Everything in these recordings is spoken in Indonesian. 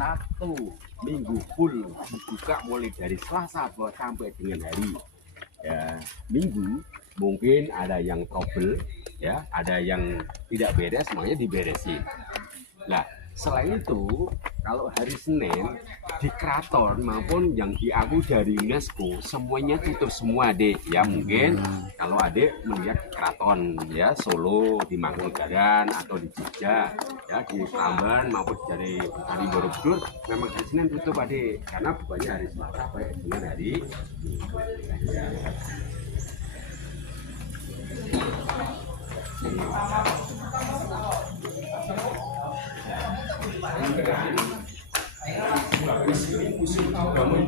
Satu minggu full dibuka mulai dari Selasa sampai dengan hari ya, Minggu. Mungkin ada yang trouble ya, ada yang tidak beres, semuanya diberesin. Nah, selain itu kalau hari Senin di keraton maupun yang diakui dari UNESCO semuanya tutup semua deh ya. Mungkin kalau adik melihat di keraton ya, Solo, di Mangkunegaran atau di Jogja ya, di Prambanan maupun dari Borobudur memang hari Senin tutup adik, karena bukannya hari Selasa sampai dengan hari ya.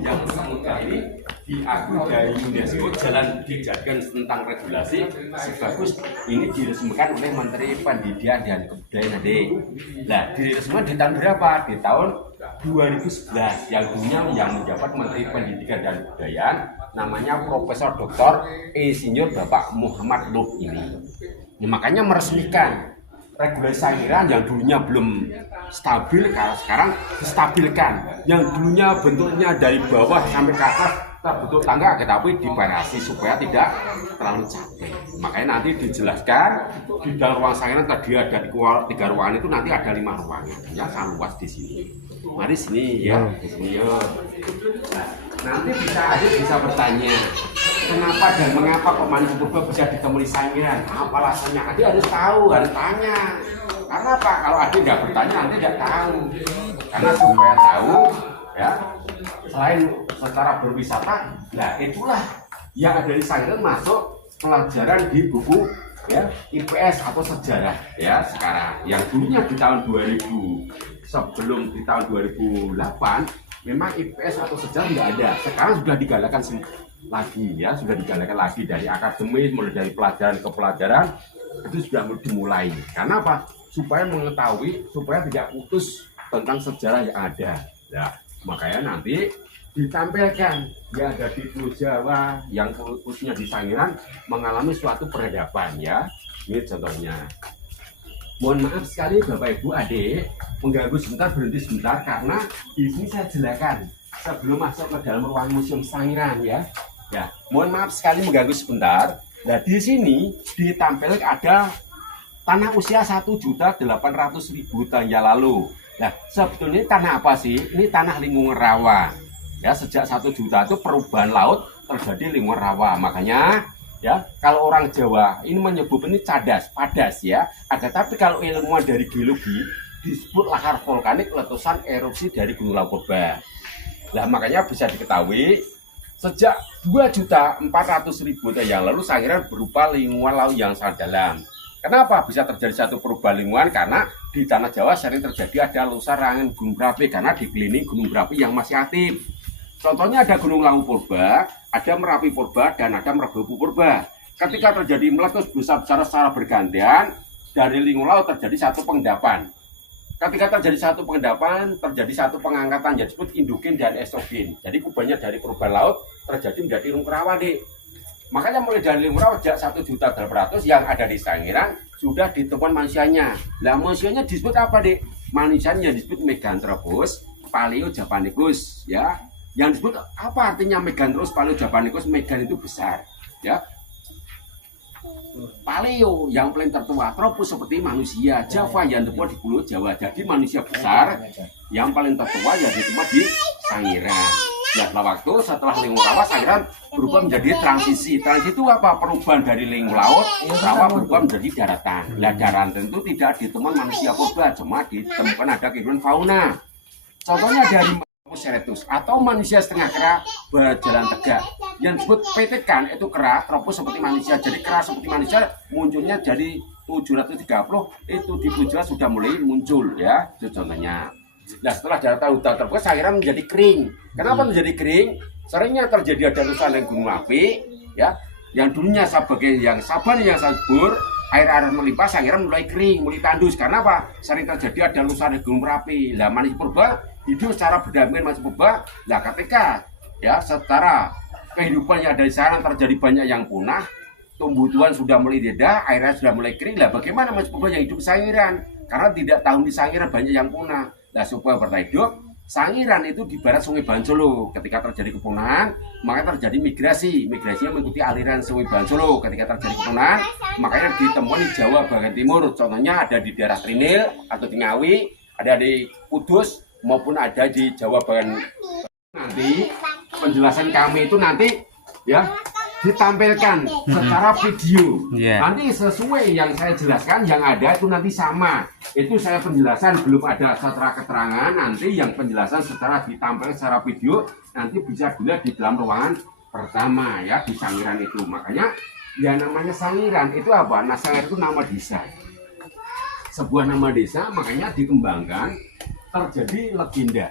Yang semoga ini diakui dari UNESCO, jalan dijadikan tentang regulasi sebagus ini diresmikan oleh Menteri Pendidikan dan Kebudayaan adik. Nah, diresmikan di tahun berapa? Di tahun 2011. Yang dulunya yang menjabat Menteri Pendidikan dan Kebudayaan namanya Profesor Dr. Insinyur Bapak Muhammad Nuh ini. Makanya meresmikan regulasi sangiran yang dulunya belum stabil, kalau sekarang distabilkan. Yang dulunya bentuknya dari bawah sampai ke atas terbentuk tangga, tetapi dibatasi supaya tidak terlalu capek. Makanya nanti dijelaskan di dalam ruang sangiran tadi ada 3 ruangan, itu nanti ada 5 ruangan ya, sangat luas di sini. Mari sini ya, di sini ya. Nah, nanti bisa bertanya kenapa dan mengapa kok manusia purba bisa ditemui sangiran, apa alasannya? Adik harus tahu, harus tanya. Karena apa? Kalau adik nggak bertanya, nanti nggak tahu. Karena supaya tahu, ya, selain secara berwisata, nah itulah yang ada di sangiran masuk pelajaran di buku ya IPS atau sejarah ya sekarang. Yang dulunya di tahun 2000, sebelum di tahun 2008, memang IPS atau sejarah nggak ada. Sekarang sudah digalakan lagi ya, sudah digalakan lagi dari akademis, mulai dari pelajaran ke pelajaran itu sudah dimulai. Karena apa? Supaya mengetahui, supaya tidak putus tentang sejarah yang ada. Ya, makanya nanti ditampilkan ya, ada di Pulau Jawa yang khususnya di Sangiran mengalami suatu peradaban ya. Ini contohnya. Mohon maaf sekali Bapak Ibu Adik, mengganggu sebentar, berhenti sebentar karena di sini saya jelaskan sebelum masuk ke dalam ruang museum Sangiran ya. Ya, mohon maaf sekali mengganggu sebentar. Nah, di sini ditampilkan ada tanah usia 1.800.000 tahun yang lalu. Nah, sebetulnya tanah apa sih? Ini tanah lingkungan rawa. Ya, sejak 1 juta itu perubahan laut terjadi lingkungan rawa. Makanya ya, kalau orang Jawa ini menyebut ini cadas, padas ya. Tapi kalau ilmuwan dari geologi disebut lahar vulkanik, letusan erupsi dari Gunung Lawu Purba. Nah, makanya bisa diketahui sejak 2.400.000 tahun yang lalu Sangiran berupa lingkungan laut yang sangat dalam. Kenapa bisa terjadi satu perubahan lingkungan? Karena di tanah Jawa sering terjadi ada lusaran gunung berapi karena dikelilingi gunung berapi yang masih aktif. Contohnya ada Gunung Lawu Purba, ada Merapi Purba, dan ada Merbabu Purba. Ketika terjadi meletus besar-besar secara bergantian, dari lingkungan laut terjadi satu pengendapan. Ketika terjadi satu pengendapan, terjadi satu pengangkatan yang disebut indugen dan estrogen. Jadi kubahnya dari perubahan laut terjadi menjadi lingkungan rawa, Dik. Makanya mulai dari lingkungan rawa sejak 1.800.000 yang ada di Sangiran sudah ditemukan manusianya. Nah, manusianya disebut apa, Dik? Manusianya disebut Meganthropus Paleojapanicus ya. Yang disebut apa artinya Meganthropus Paleojapanicus? Megan itu besar ya. Paleo yang paling tertua, tropus seperti manusia, Java yang tertua di Pulau Jawa. Jadi manusia besar yang paling tertua yang ditemukan di Sangiran. Ya, setelah waktu, setelah lingkungan rawa, Sangiran berubah menjadi transisi. Transisi itu apa? Perubahan dari lingkungan laut, rawa berubah menjadi daratan. Nah, daratan tentu tidak ditemukan manusia purba, cuma ditemukan ada kehidupan fauna. Contohnya dari Erectus atau manusia setengah kera berjalan tegak. Yang disebut petekan itu kera, tropus seperti manusia. Jadi kera seperti manusia munculnya dari 730 itu di Pulau Jawa sudah mulai muncul ya. Itu contohnya. Nah, setelah daratan hutan terbuka Sangiran menjadi kering. Kenapa menjadi kering? Seringnya terjadi ada letusan dan gunung api ya. Yang dulunya sebagai yang sabar yang subur, air melimpah, Sangiran mulai kering, mulai tandus. Karena apa? Sering terjadi ada letusan dan gunung berapi. Lah manusia purba hidup secara berdampingan masih purba. Nah ketika ya secara kehidupan yang ada di sana terjadi banyak yang punah, tumbuhan sudah mulai reda, airnya sudah mulai kering. Lah bagaimana masih purba yang hidup Sangiran? Karena tidak tahu di Sangiran banyak yang punah. Nah supaya bertahan hidup, Sangiran itu di barat Sungai Bansolo. Ketika terjadi kepunahan, maka terjadi migrasi. Migrasinya mengikuti aliran Sungai Bansolo. Ketika terjadi kepunahan, makanya ditemukan di Jawa bagian timur. Contohnya ada di daerah Trinil atau di Ngawi, ada di Kudus, maupun ada di Jawa bagian. Nanti penjelasan kami itu nanti ya ditampilkan secara video. Nanti sesuai yang saya jelaskan, yang ada itu nanti sama. Itu saya penjelasan belum ada secara keterangan. Nanti yang penjelasan secara ditampilkan secara video nanti bisa dilihat di dalam ruangan pertama ya di Sangiran itu. Makanya ya namanya Sangiran itu apa? Nah Sangiran itu nama desa. Sebuah nama desa makanya dikembangkan terjadi legenda.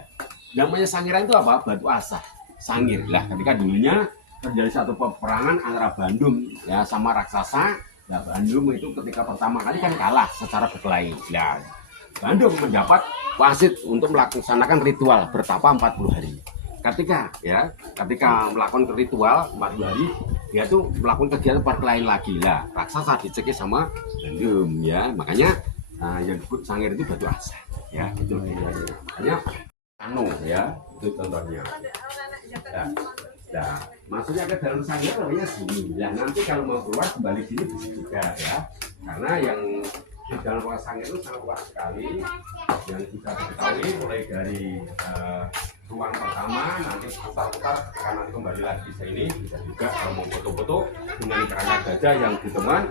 Namanya Sangiran itu apa? Batu asa. Sangir lah ketika dulunya terjadi satu peperangan antara Bandung ya sama raksasa. Nah, Bandung itu ketika pertama kali kan kalah secara berkelahi. Nah, Bandung mendapat wasit untuk melaksanakan ritual bertapa 40 hari. Ketika melakukan ritual 40 hari, dia tuh melakukan kegiatan perkelahian lagi. Lah, raksasa dicekik sama Bandung ya. Makanya yang disebut Sangir itu batu asa ya. Itu makanya ya, itu contohnya. Nah, maksudnya ke dalam Sangir namanya sini. Ya nanti kalau mau keluar kembali sini bisa juga ya. Karena yang di dalam ruang Sangir itu sangat luas sekali. Yang bisa diketahui mulai dari ruang pertama nanti putar-putar karena nanti kembali lagi di sini. Bisa juga kalau mau foto-foto dengan kerana gajah yang ditemukan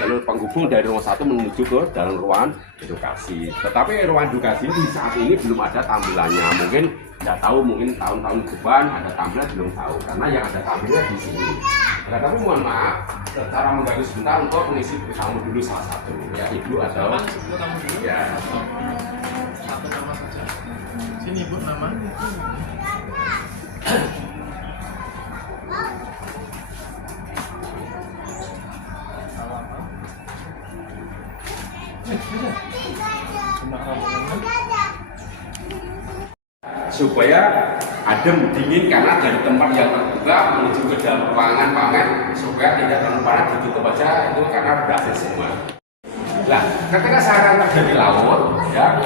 jalur penghubung dari ruang 1 menuju ke dalam ruang edukasi. Tetapi ruang edukasi di saat ini belum ada tampilannya. Mungkin tidak tahu, mungkin tahun-tahun depan ada tampilan belum tahu karena yang ada tampilnya di sini. Nah, tapi mohon maaf secara mengganggu sebentar untuk mengisi tamu dulu salah satu ya ibu atau ya satu nama saja. Sini ibu nama. supaya adem dingin karena dari tempat yang terbuka menuju ke dalam ruangan pamer supaya tidak terlalu panas ditutup aja itu karena berhasil semua. Nah, ketika Sangiran terjadi laut, ya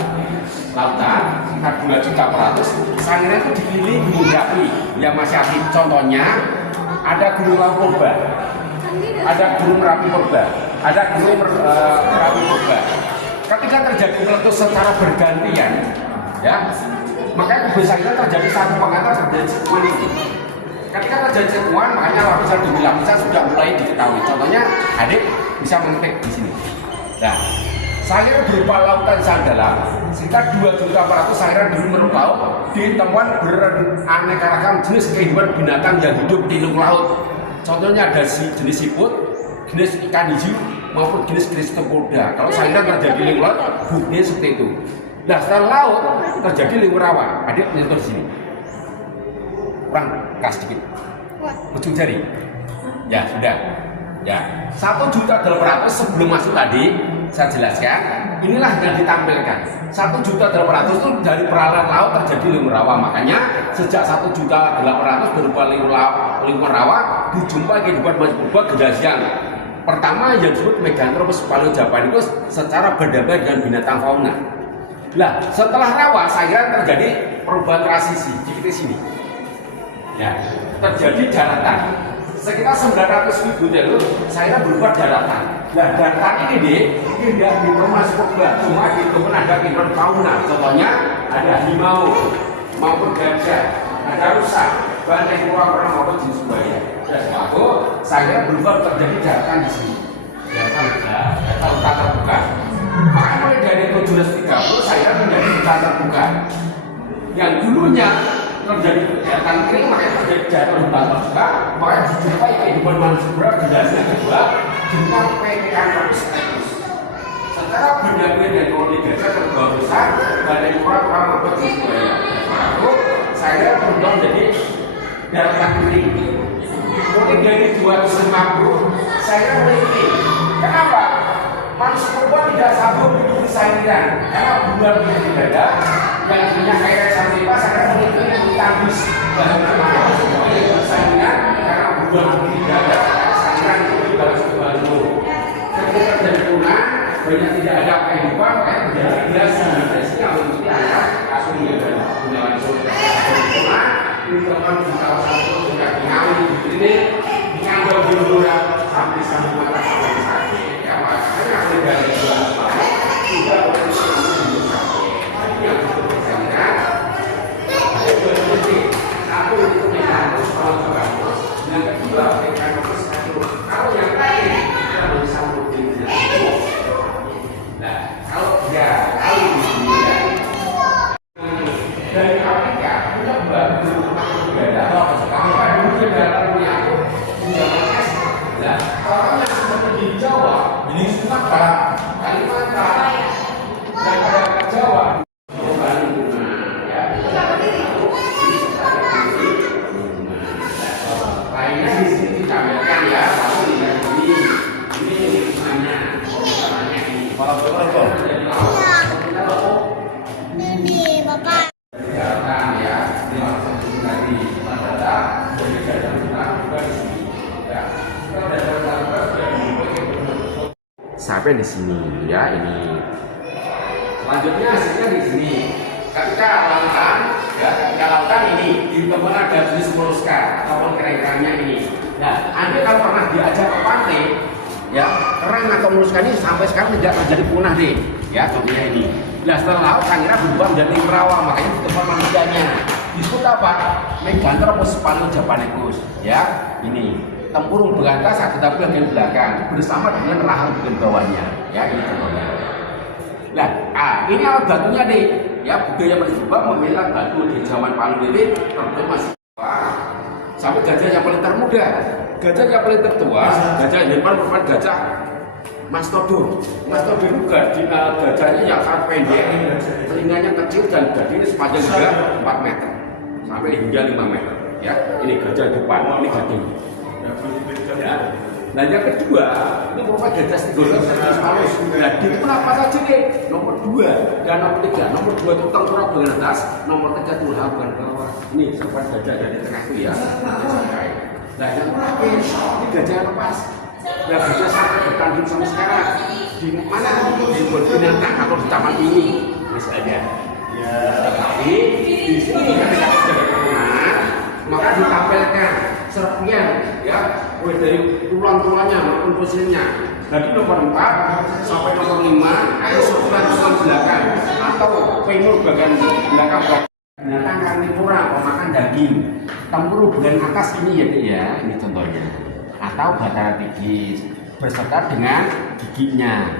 lautan sekitar 2.400.000, Sangiran itu dipilih gunung berapi yang masih aktif. Contohnya ada Gunung Purba, ada Gunung Merapi Purba, ada Gunung Merapi Purba. Ketika terjadi meletus secara bergantian, ya makanya kebiasaan terjadi satu pengantar terjadi cekuan itu. Ketika terjadi cekuan, makanya lapisan demi lapisan sudah mulai diketahui. Contohnya, adik bisa memetik di sini. Nah, Sangiran berupa lautan sangat dalam, sekitar 2.400.000 Sangiran dulu menurut laut ditemukan beraneka ragam jenis kehidupan binatang yang hidup di lubuk laut. Contohnya ada jenis siput, jenis ikan hiu maupun jenis tepoda. Kalau Sangiran terjadi di laut, buktinya seperti itu. Nah, setelah laut terjadi liur rawa. Adik menyentuh sini. Kurang kas sedikit. Ujung jari. Ya, sudah. Ya, 1.800.000 sebelum masuk tadi saya jelaskan. Inilah yang ditampilkan. 1.800.000 itu dari peralihan laut terjadi liur rawa. Makanya sejak 1.800.000 berupa liur rawa dijumpai kehidupan masih purba generasi pertama yang disebut Meganthropus paleojapanicus secara berdampingan dengan binatang fauna. Nah, setelah rawa, Sangiran terjadi perubahan transisi di sini. Ya, terjadi daratan. Sekitar 900.000 dulu, Sangiran berubah daratan. Nah, daratan ini tidak ditemukan purba, cuma ditemukan ada kehidupan fauna. Contohnya ada harimau maupun gajah, ada rusa, banteng kurang maupun jenis buaya. Dan waktu Sangiran berubah terjadi daratan di sini. Daratan utara terbuka. Maka mulai dari 730 Sangiran menjadi hutan terbuka. Yang dulunya terjadi daratan kering, makanya terjadi daratan hutan terbuka. Makanya dijumpai kehidupan manusia generasi yang kedua dengan Meganthropus erectus. Secara benda-benda dan koloni gajah terbawa besar dan kurang membuat jenis buaya. Lalu Sangiran berubah menjadi daratan kering. Mulai dari 250 Sangiran mulai kering. Kenapa? Manusia purba tidak sanggup hidup di Sangiran karena bulan tidak ada, yang punya kayak sampai pas akan mengikuti habis bahan saringan karena buang tidak ada saringan itu juga bahan ketika terjadi punah banyak tidak ada kehidupan kayak menjadi biasa kalau itu ada asli dari punya langsung punah ini teman di kawasan itu sudah diambil ini diambil di luar sampai mata sampai sakit ya makanya dari bulan tidak boleh satu itu mekanos kalau bagus, yang kedua mekanos kalau yang lain kita bisa mengikuti. Nah kalau di sini ya dari Afrika punya bagus berbeda. Kalau dulu negara punya aku punya es. Nah orang yang seperti di Jawa ini Sumatera, Kalimantan, dan ada Jawa. Ini Bapak. Sampai di sini ya ini. Selanjutnya hasilnya di sini. Ketika lautan ini ditemukan ada jenis moluska ataupun kerangkanya ini. Nah, Anda kalau pernah diajak ke pantai, ya kerang atau moluska ini sampai sekarang tidak terjadi punah deh. Ya contohnya ini. Nah setelah laut sangira berubah menjadi perawa, makanya ditemukan manusianya. Disebut apa? Meganthropus paleojapanicus. Ya ini tempurung berantas tetapi bagian belakang bersama dengan rahang bagian bawahnya. Ya ini contohnya. Nah, ini alat batunya deh. Ya budaya mencoba memilah batu di zaman Paleolitik terbentuk masih sampai gajah yang paling termuda, gajah yang paling tertua, gajah yang depan merupakan gajah mastodon. Mastodon itu gajahnya yang sangat pendek, telinganya kecil dan badannya sepanjang juga 4 meter sampai hingga 5 meter. Ya, ini gajah depan, ini gading. Ya. Nah yang kedua, ini merupakan gajah Stegosaurus malus. Nah itu apa saja nih? Nomor 2 dan nomor 3. Nomor 2 itu tengkorak bagian atas, nomor 3 itu rahang bagian bawah. Ini seperti gajah dari tengah itu ya. Nah yang terakhir, ini gajah yang lepas. Nah gajah sampai bertanding sampai sekarang. Di mana? Di binatang atau di taman ini misalnya. Tapi di sini ketika terjadi kepungan, maka ditampilkan serpian ya dari tulang-tulangnya maupun fosilnya. Jadi nomor 4 sampai nomor 5 ada serpian tulang belakang atau femur bagian belakang binatang karnivora pemakan daging. Tempurung bagian atas ini ya Dek ya, ini contohnya. Atau batara tigis beserta dengan giginya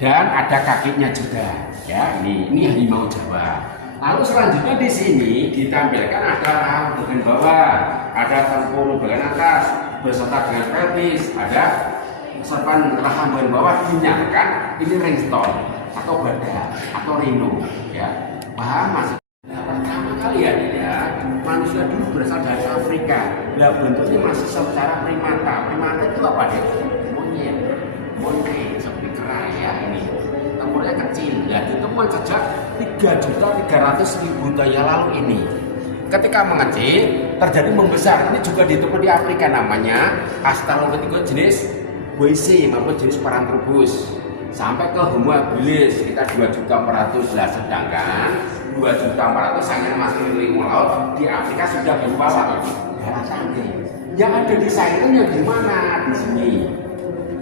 dan ada kakinya juga. Ya ini harimau Jawa. Lalu selanjutnya di sini ditampilkan ada rahang bagian bawah, ada tempurung bagian atas beserta dengan pelvis, ada serpan rahang bagian bawah dinyatakan ini ringstone atau badak atau rhino. Ya, paham mas? Nah, pertama kali ya manusia dulu berasal dari Afrika. Nah, bentuknya masih secara primata. Primata itu apa deh? Monyet seperti kera ya ini. Tempurnya kecil, ya ditemukan sejak 3.300.000 tahun yang lalu ini. Ketika mengecil, terjadi membesar. Ini juga ditemukan di Afrika namanya Australopithecus jenis WC maupun jenis Paranthropus. Sampai ke Homo habilis kita 2.400.000 lah, sedangkan 2.400.000 sangat masih di laut di Afrika sudah berupa darah tangki. Yang ada di Sairan yang di mana? Di sini.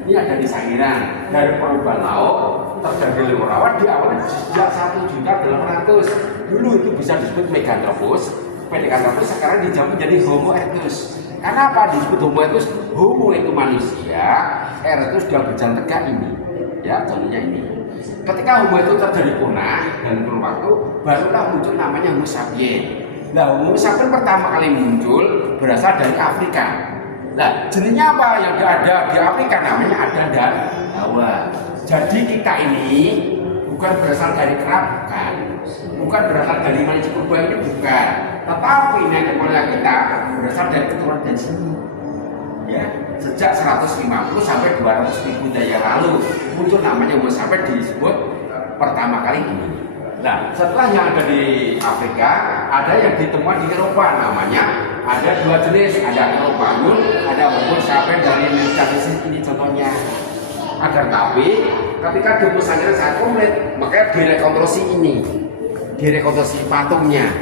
Ini ada di Sangiran. Dari perubahan laut terjadi lewat di awal sejak 1.800.000 dulu itu bisa disebut Meganthropus. Meganthropus sekarang dijamin menjadi Homo erectus. Karena apa disebut Homo erectus? Homo itu manusia, erectus dia berjalan tegak ini. Ya, contohnya ini. Ketika Homo itu terjadi punah dan kurun waktu, barulah muncul namanya Homo sapiens. Nah, Homo sapiens pertama kali muncul berasal dari Afrika. Nah, jenisnya apa yang ada di Afrika namanya ada dan Hawa. Jadi kita ini bukan berasal dari kera, bukan berasal dari manusia purba ini bukan, tetapi nenek moyang kita berasal dari keturunan dari sini. Ya, sejak 150 sampai 200.000 tahun yang lalu muncul namanya Homo sapiens disebut pertama kali ini. Nah, setelah yang ada di Afrika, ada yang ditemukan di Eropa namanya. Ada dua jenis, ada Eropangun, ada Homo sapiens dari Indonesia. Ini contohnya. Agar tapi ketika demosannya sangat komplit, makanya direkonstruksi ini, direkonstruksi patungnya.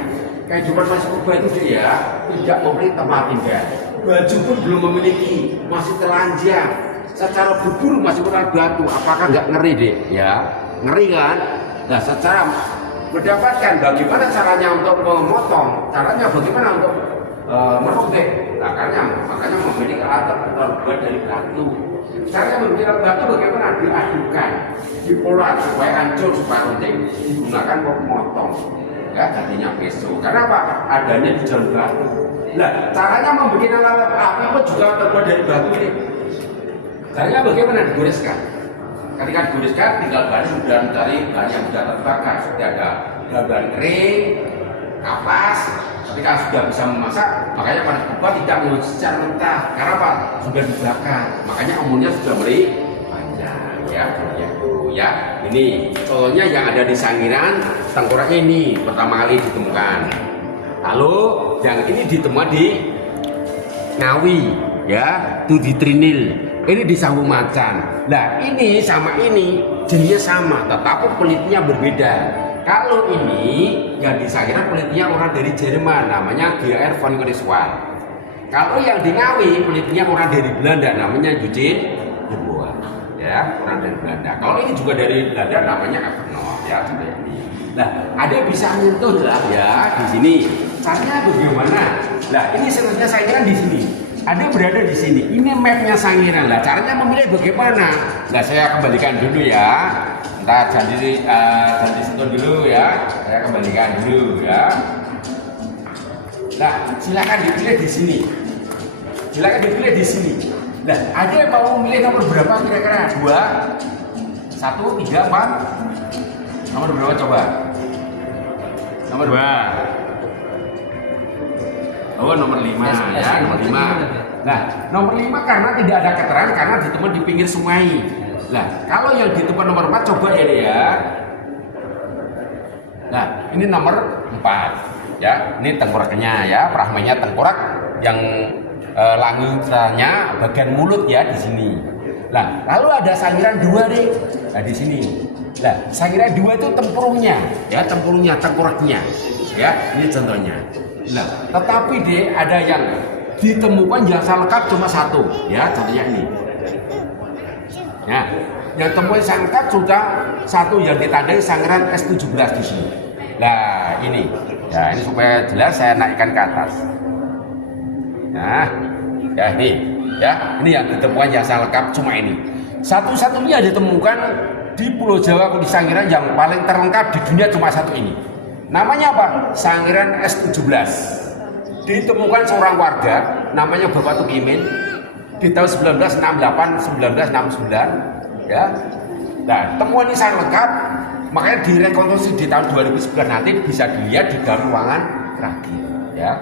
Kehidupan masih purba itu dia tidak memiliki tempat tinggal, baju pun belum memiliki, masih telanjang, secara bubur masih kurang batu. Apakah nggak ngeri deh? Ya, ngeri kan? Nah, secara mendapatkan bagaimana caranya untuk memotong, caranya bagaimana untuk merobek, makanya memiliki alat terbuat dari batu. Caranya memiliki batu bagaimana diadukan, dipolar supaya hancur supaya penting digunakan untuk memotong. Ya, jadinya peso. Karena apa? Adanya di jalan batu. Nah, caranya membuat alat api pun juga terbuat dari batu ini. Caranya bagaimana? Digoreskan. Ketika digoreskan, tinggal bahan sudah mencari bahan yang sudah terbakar. Sudah ada bahan kering, kapas. Ketika sudah bisa memasak, makanya pada kubah tidak mau secara mentah. Karena apa? Sudah dibakar. Makanya umurnya sudah mulai panjang. Ya, ya. Ini contohnya yang ada di Sangiran, tengkoraknya ini pertama kali ditemukan. Lalu yang ini ditemukan di Ngawi, ya, itu di Trinil. Ini di Sawu Macan. Nah, ini sama ini jenisnya sama, tetapi kulitnya berbeda. Kalau ini yang di Sangiran kulitnya orang dari Jerman, namanya G.R. von Griswold. Kalau yang di Ngawi kulitnya orang dari Belanda, namanya Eugene de Boer. Ya, orang dari Belanda. Kalau ini juga dari Belanda, namanya Evernote, ya, seperti ini. Nah, ada yang bisa menyentuh lah ya di sini. Caranya bagaimana? Nah, ini sebenarnya Sangiran di sini. Ada berada di sini. Ini mapnya Sangiran lah. Caranya memilih bagaimana? Nah, saya kembalikan dulu ya. Entar jangan sentuh dulu ya. Saya kembalikan dulu ya. Nah, silakan dipilih di sini. Silakan dipilih di sini. Nah, ada yang mau memilih nomor berapa kira-kira? 2, 1, 3, 4. Nomor berapa coba? Nomor 2. Oh, nomor 5 ya, nomor 5. Nah, nomor 5 karena tidak ada keterangan karena ditemukan di pinggir sungai. Nah, kalau yang ditemukan nomor 4 coba ya. Nah, ini nomor 4. Ya, ini tengkoraknya ya, rahmanya tengkorak yang langitnya bagian mulut ya di sini. Nah, lalu ada Sangiran 2 nih. Nah, di sini. Nah, Sangiran 2 itu tempurungnya, ya, tempurungnya, tengkoraknya. Ya, ini contohnya. Nah, tetapi deh ada yang ditemukan yang lengkap cuma 1, ya, contohnya ini. Ya, yang temuan lengkap sudah 1 yang ditandai Sangiran S17 di sini. Nah, ini. Ya, ini supaya jelas saya naikkan ke atas. Nah, ya ini, ya, ini yang ditemukan yang lengkap cuma ini. Satu-satunya ditemukan di Pulau Jawa di Sangiran yang paling terlengkap di dunia cuma 1 ini. Namanya apa? Sangiran S17. Ditemukan seorang warga namanya Bapak Tukimin di tahun 1968-1969 ya. Nah, temuan ini sangat lengkap, makanya direkonstruksi di tahun 2009 nanti bisa dilihat di dalam ruangan rakit ya.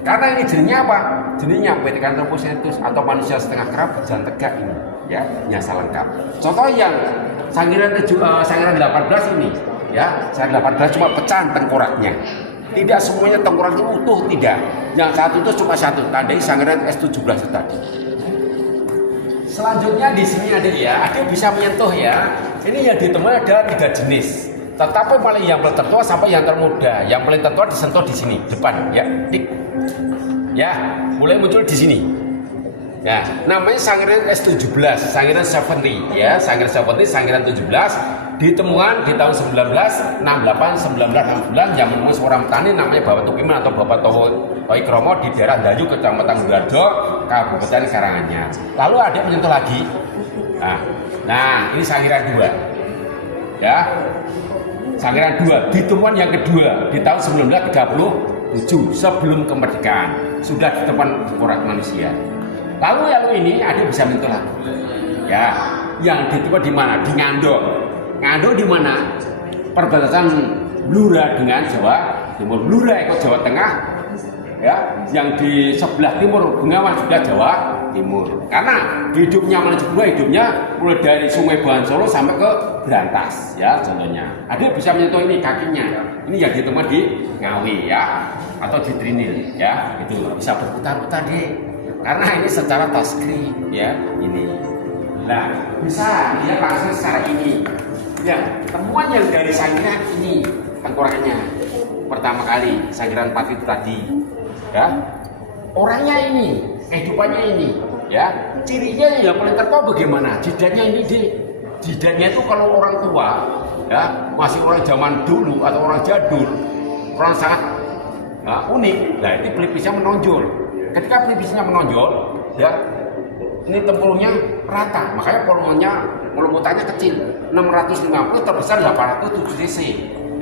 Karena ini jenisnya apa? Jenisnya Pithecanthropus atau manusia setengah kera berjalan tegak ini ya, nyasa lengkap. Contoh yang Sangiran 18 ini ya, Sangiran 18 cuma pecahan tengkoraknya. Tidak semuanya tengkoraknya utuh, tidak. Yang satu itu cuma 1, tandai Sangiran S17 tadi. Selanjutnya di sini ada ya, ada bisa menyentuh ya. Ini yang ditemukan ada 3 jenis. Tetapi paling yang paling tertua sampai yang termuda. Yang paling tertua disentuh di sini depan ya. Tik. Ya, mulai muncul di sini. Ya, namanya Sangiran S17, Sangiran 70 ya, Sangiran 70, Sangiran 17 ditemukan di tahun 1968-1969 yang menemukan seorang petani namanya Bapak Tukiman atau Bapak Toikromo di daerah Dayu, Kecamatan Gulardo, Kabupaten Karanganyar. Lalu ada menyentuh lagi. Nah, ini Sangiran 2. Ya. Sangiran 2 ditemukan yang kedua di tahun 1937 sebelum kemerdekaan. Sudah ditemukan tengkorak manusia. Lalu ini ada bisa menyentuh lagi. Ya, yang ditemukan di mana? Di Ngando. Ngando di mana? Perbatasan Blora dengan Jawa Timur. Blora ikut Jawa Tengah. Ya, yang di sebelah timur Bengawan sudah Jawa Timur. Karena hidupnya Manajemen hidupnya mulai dari Sungai Bengawan Solo sampai ke Brantas ya contohnya. Ada bisa menyentuh ini kakinya. Ini yang ditemukan di Ngawi ya atau di Trinil ya itu bisa berputar-putar deh. Karena ini secara touchscreen ya ini. Nah bisa dia langsung secara ini. Ya temuan yang dari Sangiran ini tengkoraknya pertama kali Sangiran 4 itu tadi ya. Orangnya ini, kehidupannya ini, ya cirinya yang paling tertawa bagaimana? Jidatnya ini jidatnya itu kalau orang tua, ya masih orang zaman dulu atau orang jadul, orang sangat unik. Nah itu pelipisnya menonjol. Ketika pelipisnya menonjol, ya ini tempurungnya rata, makanya volumetanya kecil, 650 terbesar 807 cc,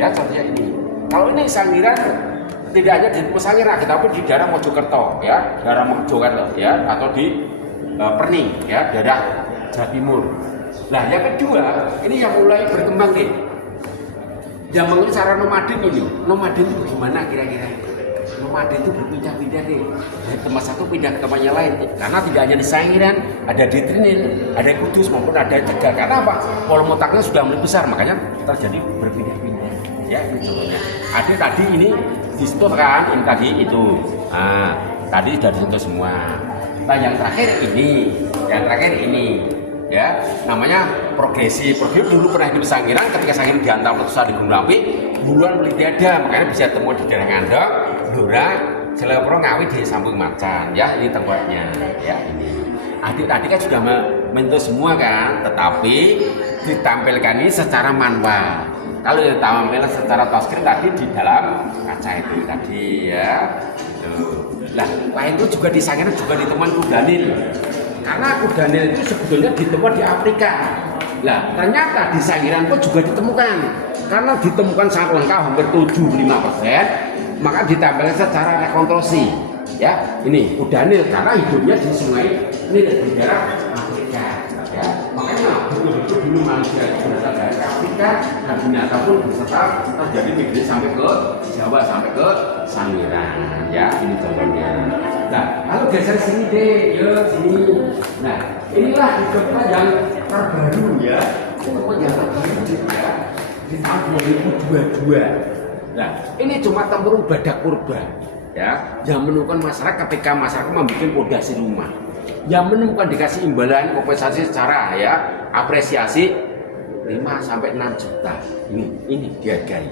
ya contohnya ini. Kalau ini Sangiran tidak hanya di Sangiran, tetapi di daerah Mojokerto ya, daerah Mojokerto ya, atau di Perning ya, daerah Jawa Timur. Nah yang kedua, ini yang mulai berkembang nih, yang mengenai cara nomaden ini. Nomaden itu gimana kira-kira? Nomaden itu berpindah-pindah nih, dari tempat satu pindah ke tempat yang lain. Karena tidak hanya di Sangiran, ada di Trinil, ada di Kudus maupun ada di Tegal. Karena apa? Volume otaknya sudah mulai besar, makanya terjadi berpindah-pindah. Ya ini contohnya. Ada tadi ini disentuh kan, ini tadi itu. Nah, tadi sudah disentuh semua. Nah, yang terakhir ini, ya, namanya progresif. Progresif dulu pernah di Sangiran, ketika Sangiran dihantam letusan di Gunung Api, buruan meliti ada, makanya bisa temu di daerah Ngandok, Blora, Jelepro, Ngawi di samping Macan. Ya, ini tengkoraknya. Ya, ini. Adik tadi kan sudah menyentuh semua kan, tetapi ditampilkan ini secara manual. Kalau ditampilkan secara touchscreen tadi di dalam kaca itu tadi ya. Lah, lain itu juga di Sangiran juga ditemukan kudanil. Karena kudanil itu sebetulnya ditemukan di Afrika. Lah, ternyata di Sangiran itu juga ditemukan. Karena ditemukan sangat lengkap hampir 75%, maka ditampilkan secara rekonstruksi. Ya, ini kudanil karena hidupnya di sungai ini di daerah Afrika. Ya, makanya betul-betul dulu manusia itu berasal dari Afrika dan binatang pun beserta terjadi migrasi sampai ke Jawa sampai ke Sangiran. Ya, ini contohnya. Nah, lalu geser sini deh, yuk sini. Nah, inilah hidupnya yang terbaru ya, temuan yang terbaru ya di tahun 2022. Nah, ini cuma tempurung Badak Purba ya, yang menemukan masyarakat ketika masyarakat membuat pondasi rumah. Yang menemukan dikasih imbalan kompensasi secara ya apresiasi 5 sampai 6 juta. Ini dihargai.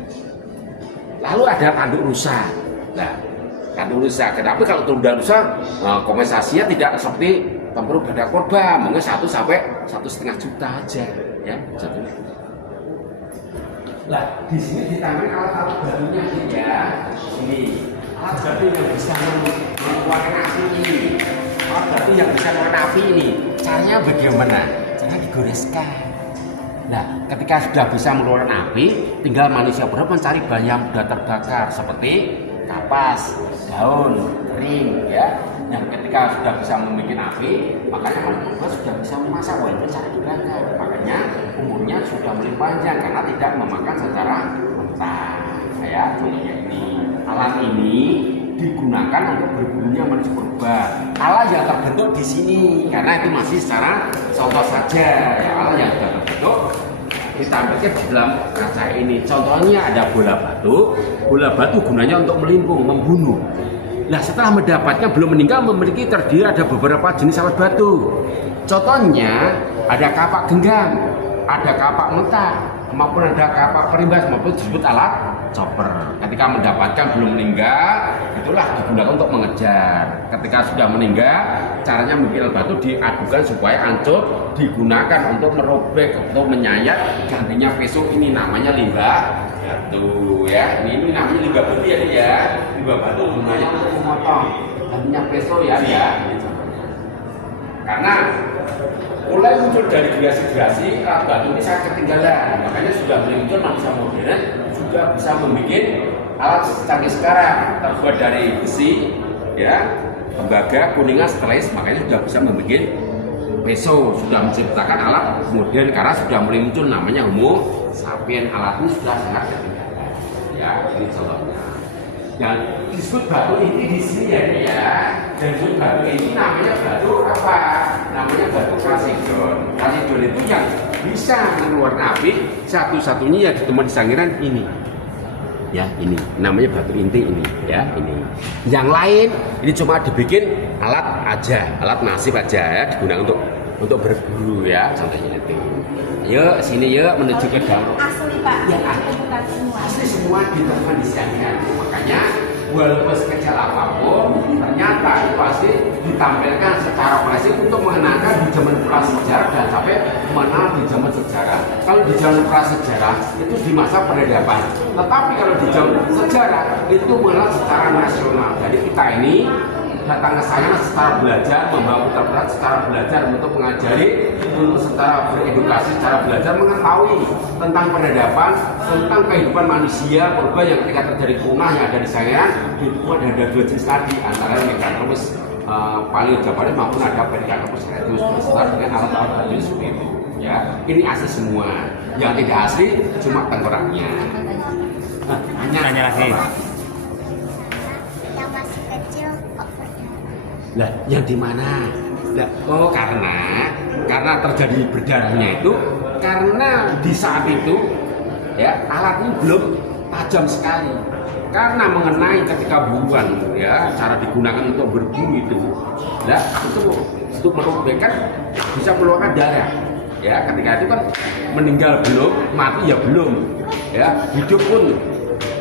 Lalu ada tanduk rusa. Nah, tanduk rusa. Kenapa kalau tanduk rusa kompensasinya tidak seperti tempurung Badak Purba, mungkin 1 sampai 1,5 juta aja ya. Lah, di sini ditampilkan alat-alat barunya ya. Ini alat baru yang bisa mengeluarkan api ini. Alat baru yang bisa mengeluarkan api ini. Caranya bagaimana? Caranya digoreskan. Nah, ketika sudah bisa mengeluarkan api, tinggal manusia berat mencari bahan yang sudah terbakar seperti kapas, daun, kering, ya. Yang ketika sudah bisa membuat api, makanya manusia sudah bisa memasak walaupun cara dibakar. Makanya umurnya sudah mulai panjang karena tidak memakan secara mentah. Ya, contohnya ini. Alat ini digunakan untuk berburunya manusia purba. Alat yang terbentuk di sini karena itu masih secara contoh saja. Ya, alat yang sudah terbentuk ditampilkan di dalam kaca ini. Contohnya ada bola batu. Bola batu gunanya untuk melimpung, membunuh. Nah, setelah mendapatnya belum meninggal memiliki terdiri ada beberapa jenis alat batu. Contohnya ada kapak genggam, ada kapak mentah, maupun ada kapak perimbas maupun disebut alat chopper. Ketika mendapatkan belum meninggal, itulah digunakan untuk mengejar. Ketika sudah meninggal, caranya membuat batu diadukan supaya hancur, digunakan untuk merobek, untuk menyayat. Gantinya pisau ini namanya limbah batu ya. Ini namanya limbah batu ya. Limbah batu gunanya untuk memotong. Gantinya pisau ya. Karena mulai muncul dari gerasi-gerasi alat batu ini sangat ketinggalan, makanya sudah muncul manusia modern juga bisa membuat alat canggih sekarang terbuat dari besi ya, tembaga, kuningan, stainless, makanya sudah bisa membuat pisau, sudah menciptakan alat modern karena sudah mulai muncul namanya Homo sapien. Alat ini sudah sangat ketinggalan ya, ini contohnya. yang disebut batu inti di sini ya. Dan disebut batu ini namanya batu apa? Namanya batu Kalsedon. Kalsedon itu yang bisa mengeluarkan api satu-satunya yang ditemukan di Sangiran ini. Ya, ini namanya batu inti ini ya, ini. Yang lain ini cuma dibikin alat aja, alat nasib aja ya, digunakan untuk berburu ya, contohnya itu. Yuk sini yuk menuju ke dalam. Asli Pak. Ya, Semua. asli semua ditemukan di Sangiran. Makanya walaupun sekecil apapun, ternyata itu pasti ditampilkan secara klasik untuk mengenalkan di zaman prasejarah dan sampai mengenal di zaman sejarah. Kalau di zaman prasejarah itu di masa peradaban, tetapi kalau di zaman sejarah itu mengenal secara nasional. Jadi kita ini datang ke sana secara belajar, membawa putra-putra secara belajar untuk mengajari, untuk secara beredukasi, secara belajar mengetahui tentang peradaban, tentang kehidupan manusia purba yang ketika terjadi punah yang ada di Sangiran. Itu ada dua jenis tadi, antara Meganthropus Paleojapanese maupun ada Pericanthropus erectus beserta dengan alat-alat tadi seperti itu. Ya, ini asli semua. Yang tidak asli cuma tengkoraknya. Tanya lagi. Yang masih kecil kok Lah, yang di mana? Lah, oh karena terjadi berdarahnya itu karena di saat itu ya alat ini belum tajam sekali. Karena mengenai ketika buruan ya cara digunakan untuk berburu itu, lah itu merupakan bisa mengeluarkan darah. Ya, ketika itu kan meninggal belum, mati ya belum, ya hidup pun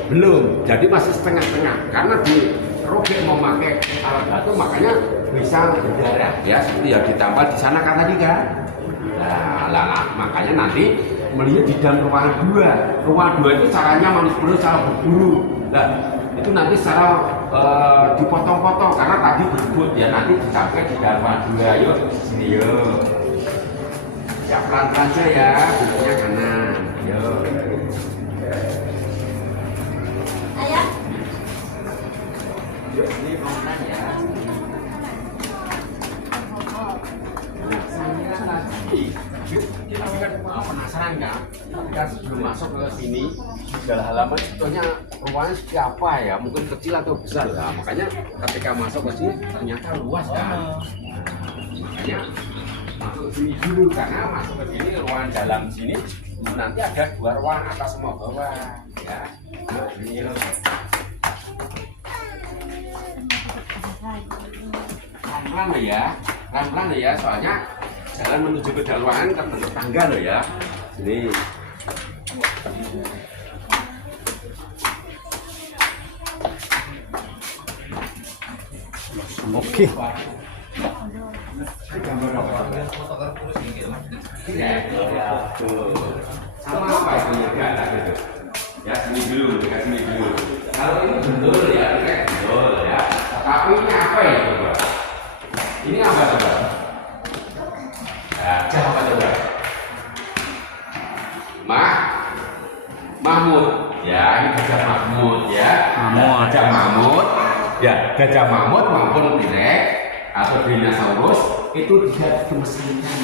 belum, jadi masih setengah-setengah karena dirobek memakai alat batu makanya bisa berdarah ya seperti yang ditambah di sana kan tadi kan. Nah, makanya nanti melihat di dalam ruangan dua itu caranya manusia cara berburu. Nah, itu nanti secara dipotong-potong karena tadi berebut ya nanti dicapai di dalam ruangan dua. Yuk sini yuk. Ya pelan-pelan aja ya, bentuknya kanan. Yuk. Ayah. Yuk sini pelan-pelan ya. Kita kan penasaran kan? Kita sebelum masuk ke sini dalam halaman sebetulnya ruangannya seperti apa ya? Mungkin kecil atau besar lah. Makanya ketika masuk ke sini ternyata luas kan? Makanya masuk sini dulu karena masuk ke sini ruangan dalam sini nanti ada dua ruangan atas sama bawah ya. Nah, ini loh. Pelan-pelan loh ya, pelan-pelan loh ya soalnya jalan menuju ke dalam ruangan kan bentuk tangga loh ya. Ini. Oke. Sama apa itu ya gitu. Ya sini dulu, dekat sini dulu. Kalau ini bentul ya, kayak bentul ya. Tapi ini apa ya coba? Ini apa coba? Gajah apa coba? Mahmud. Ya, ini gajah Mahmud ya. Gajah Mahmud. Ya, gajah Mahmud maupun T-Rex atau dinosaurus itu tidak dimestahirkan.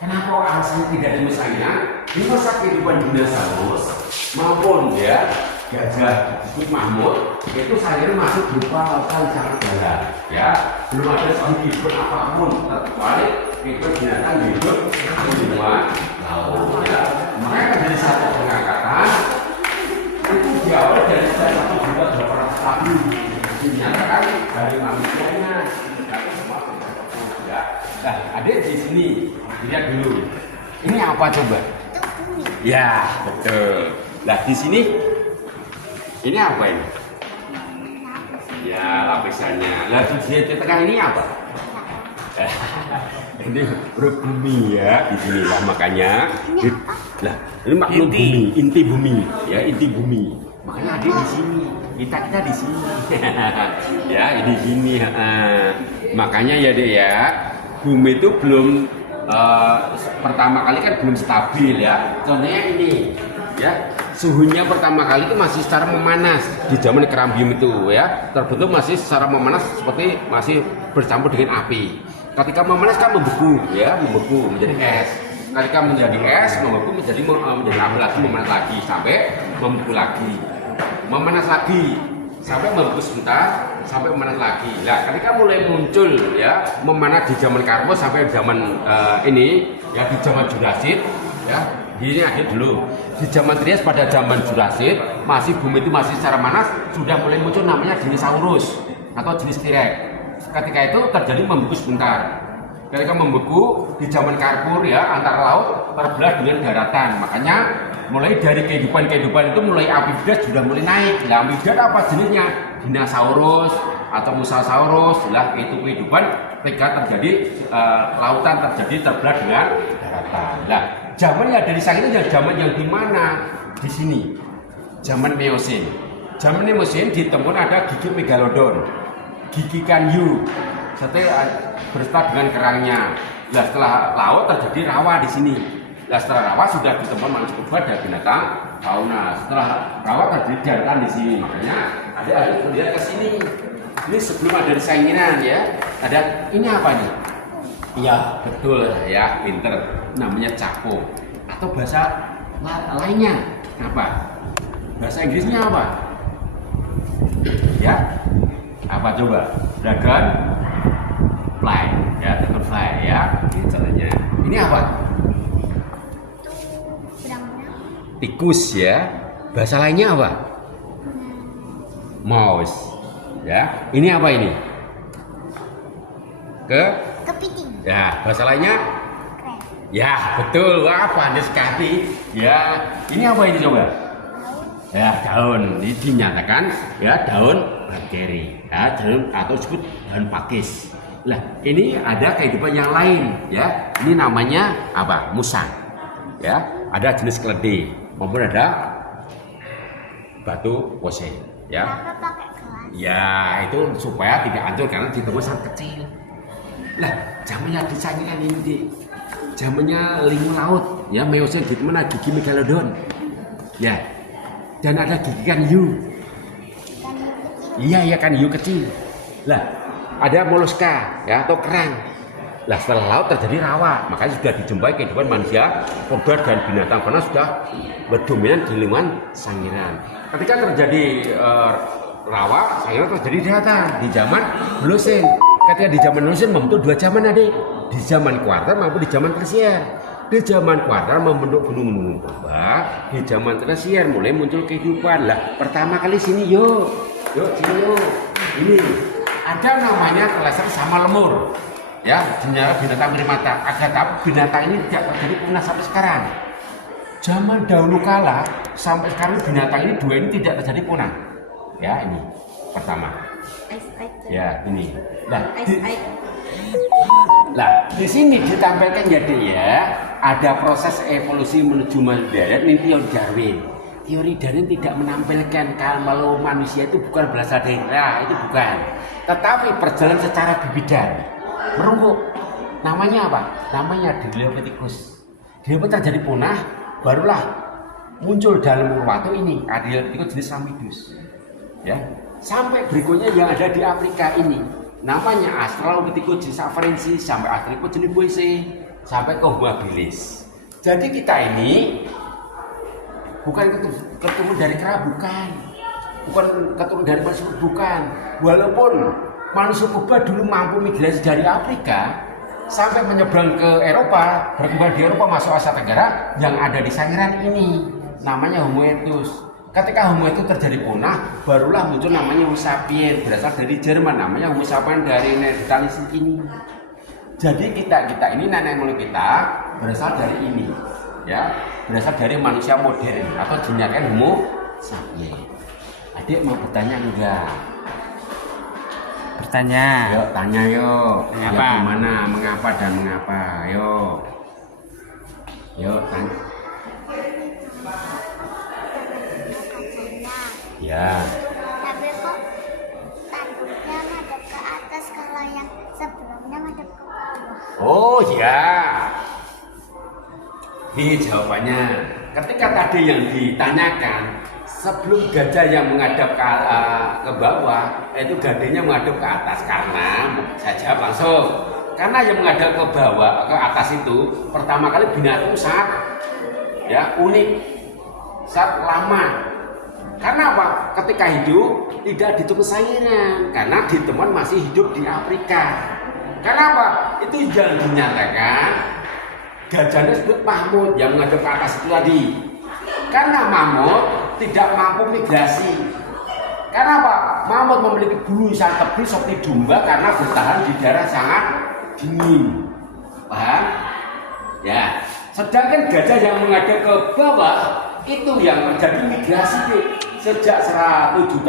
Kenapa alasannya tidak dimestahirkan? Di masa kehidupan dinosaurus maupun ya gajah disebut Mahmud itu sayurnya masuk berupa lautan sangat dalam ya, belum ada sedikit pun apapun kecuali itu binatang hidup di luar laut ya. Mereka dari satu pengangkatan itu diawali dari 1.800.000 tahun dinyatakan dari manusianya tapi semua ya. Nah, adik di sini lihat dulu ini apa coba? Ya betul. Nah di sini ini apa ini? Ya lapisannya. Lah di sini tekan ini apa? Ini bumi ya di sini lah makanya. Lah ini maklum bumi, inti bumi ya inti bumi. Makanya adik di sini, kita di sini. Ya di sini. Makanya ya dek ya, bumi itu belum pertama kali kan belum stabil ya. Contohnya ini ya. Suhunya pertama kali itu masih secara memanas di zaman Kambrium itu ya, terbentuk masih secara memanas seperti masih bercampur dengan api. Ketika memanas kan membeku ya, membeku menjadi es. Ketika menjadi es, membeku menjadi api lagi, memanas lagi sampai membeku lagi, memanas lagi. sampai membeku sebentar, sampai memanas lagi. Nah, ketika mulai muncul ya memanas di zaman Karbo sampai zaman ini ya di zaman Jurasid ya. Ini akhir dulu di zaman Trias pada zaman Jurasid masih bumi itu masih secara panas sudah mulai muncul namanya dinosaurus atau jenis T-Rex. Ketika itu terjadi membeku sebentar. Ketika membeku di zaman Karpur ya antara laut terbelah dengan daratan. Makanya mulai dari kehidupan itu mulai amfibian sudah mulai naik. Nah, amfibian apa jenisnya? Dinosaurus atau Mosasaurus. Lah itu kehidupan ketika terjadi lautan terjadi terbelah dengan daratan. Nah, zaman yang dari sang itu zaman yang di mana? Di sini. Zaman Miocene. Zaman Miocene ditemukan ada gigi megalodon, gigi kanyu, berserta dengan kerangnya. Nah, setelah laut terjadi rawa di sini. Nah, setelah rawa sudah ditemukan manusia purba dan binatang fauna. Setelah rawa terjadi daratan di sini. Makanya ada lihat ke sini. Ini sebelum ada sainginan ya. Ada ini apa nih? Ya betul ya, pinter. Namanya capo. Atau bahasa lainnya apa? Bahasa Inggrisnya apa? Ya, apa coba? Dragon fly, ya, dragonfly ya, ini caranya. Ini apa? Tikus ya. Bahasa lainnya apa? Mouse. Ya. Ini apa ini? Kepiting. Ya. Bahasa lainnya? Keren. Ya, betul. Wah, pandai sekali. Ya. Ini apa ini coba? Ya, daun. Ini dinyatakan ya daun bakteri. Ya, daun atau disebut daun pakis. Lah, ini ada kehidupan yang lain ya. Ini namanya apa? Musang. Ya, ada jenis keledai maupun ada batu pose ya. Kenapa pakai gelas? Ya, itu supaya tidak hancur karena ditemukan sangat kecil. Lah, zamannya disajikan ini zamannya lingkungan laut ya, Miocene di mana gigi megalodon. Ya. Dan ada gigi kanyu. Iya, kanyu kecil. Lah, ada moluska ya atau kerang. Lah setelah laut terjadi rawa, makanya sudah dijumpai kehidupan manusia, purba dan binatang karena sudah berdominan di lingkungan Sangiran. Ketika terjadi rawa, Sangiran terjadi daratan di zaman Holocene. Ketika di zaman Holocene membentuk dua zaman adik, di zaman kuarter maupun di zaman tersier. Di zaman kuarter membentuk gunung-gunung purba, di zaman tersier mulai muncul kehidupan. Lah pertama kali sini yuk sini yuk. Ini ada namanya kelesir sama lemur. Ya, jenis binatang primata. Agar tapi binatang ini tidak terjadi punah sampai sekarang. Zaman dahulu kala sampai sekarang binatang ini dua ini tidak terjadi punah. Ya, ini pertama. Ya, ini. Di sini ditampilkan jadi ya ada proses evolusi menuju manusia. Ini teori Darwin. Teori Darwin tidak menampilkan kalau manusia itu bukan berasal dari itu bukan. Tetapi perjalanan secara bibidan. Merungkuk. Namanya apa? Namanya Dilopithecus. Dilopithecus terjadi punah, barulah muncul dalam kurun waktu ini Dilopithecus jenis Ramidus. Ya. Sampai berikutnya yang ada di Afrika ini namanya Australopithecus jenis Afarensis, sampai Australopithecus jenis Boise, sampai ke Homo habilis. Jadi kita ini bukan keturun dari kera, bukan keturun dari manusia, bukan. Walaupun manusia purba dulu mampu migrasi dari Afrika sampai menyeberang ke Eropa, berkembang di Eropa masuk Asia Tenggara yang ada di Sangiran ini namanya Homo erectus. Ketika Homo itu terjadi punah, barulah muncul namanya Homo sapiens berasal dari Jerman, namanya Homo sapiens dari Neanderthalis ini. Jadi kita ini nenek moyang kita berasal dari ini, ya, berasal dari manusia modern atau jenyakan Homo sapiens. Adik mau bertanya enggak? Bertanya. Yuk tanya yuk. Mengapa? Ya, gimana? Mengapa dan mengapa? Yuk. Yuk tanya. Ya. Tapi kok tanduknya madep ke atas kalau yang sebelumnya madep ke bawah? Oh ya. Ini jawabannya. Ketika tadi yang ditanyakan sebelum gajah yang menghadap ke bawah, itu gadenya menghadap ke atas karena saya jawab langsung. Karena yang menghadap ke bawah, ke atas itu pertama kali binatang sangat ya unik, sangat lama. Karena apa? Ketika hidup tidak ditemukan saingan, karena ditemukan masih hidup di Afrika. Karena apa? Itu yang dinyatakan gajahnya disebut mamut yang menghadap ke atas itu tadi. Karena mamut tidak mampu migrasi. Karena apa? Mamut memiliki bulu yang sangat tebal seperti domba karena bertahan di daerah sangat dingin. Paham? Ya. Sedangkan gajah yang menghadap ke bawah itu yang terjadi migrasi sejak 100.500